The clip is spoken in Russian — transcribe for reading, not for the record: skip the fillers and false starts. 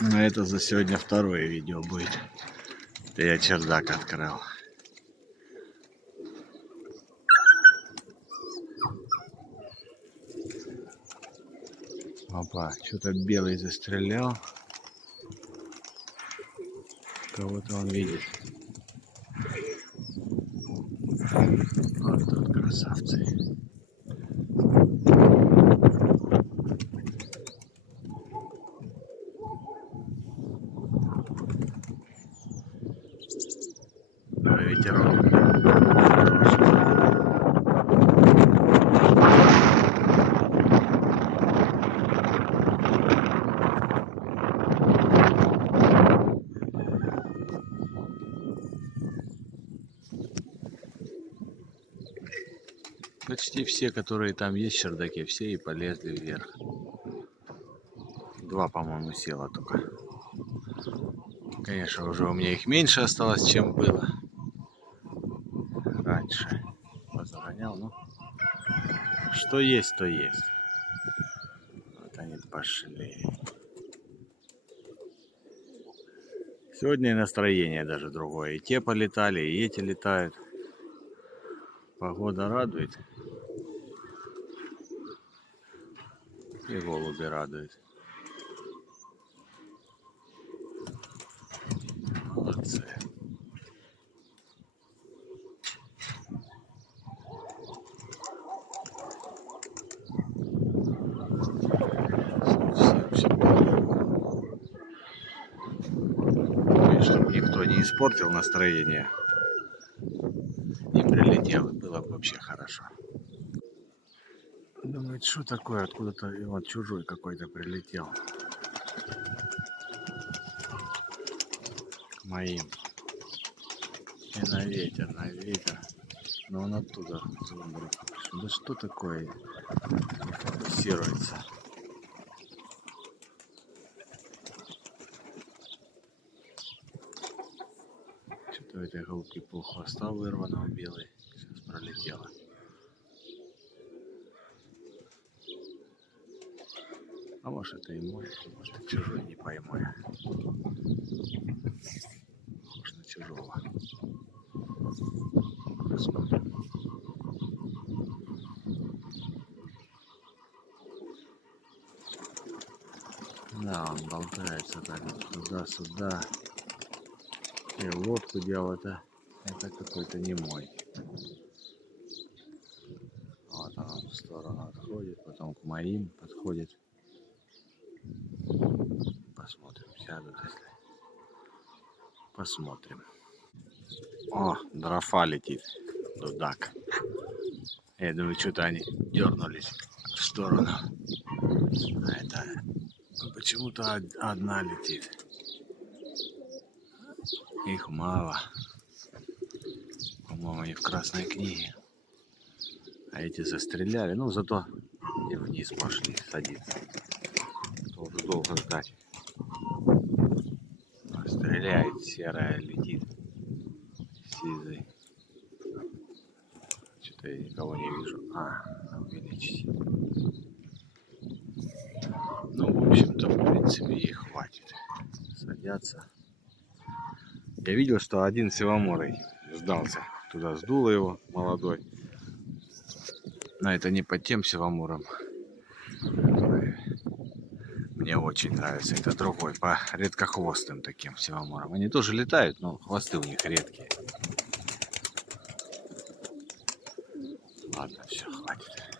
Но это за сегодня второе видео будет. Это я чердак открыл. Опа, что-то белый застрелял. Кого-то он видит. Вот тут красавцы. Ветерок хороший. Почти все, которые там есть в чердаке, все и полезли вверх. Два, по-моему, села только. Конечно, уже у меня их меньше осталось, чем было раньше. Позагонял, ну, что есть, то есть. Вот они пошли. Сегодня и настроение даже другое. И те полетали, и эти летают. Погода радует. И голуби радуют. Молодцы. И чтобы никто не испортил настроение, не прилетел, было бы вообще хорошо. Думает, что такое, откуда-то вот чужой какой-то прилетел. К моим. И на ветер, на ветер. Но он оттуда. Да что такое? Фокусируется. Что-то у этой голубки полхвоста вырвано, белый. Сейчас пролетела. А может это и мой, может и чужой, не пойму я. Похож на чужого. Посмотрим. Да, он болтается так туда-сюда. И лодку делал, это какой-то не мой. Вот он в сторону отходит, потом к моим подходит. Посмотрим, сядут, если. Посмотрим. О, дрофа летит. Дудак. Я думаю, что-то они дернулись в сторону. А это почему-то одна летит. Их мало. По-моему, они в красной книге. А эти застреляли. Ну, зато и вниз пошли садиться. Тоже долго ждать. Стреляет, серая летит. Сизый. Что-то я никого не вижу. Увеличить. Ну, в общем-то, в принципе, и хватит. Садятся. Я видел, что один сивоморый сдался. Туда сдуло его, молодой. Но это не под тем сивомором, который мне очень нравится. Это другой, по редкохвостым таким сивоморам. Они тоже летают, но хвосты у них редкие. Ладно, все, хватит.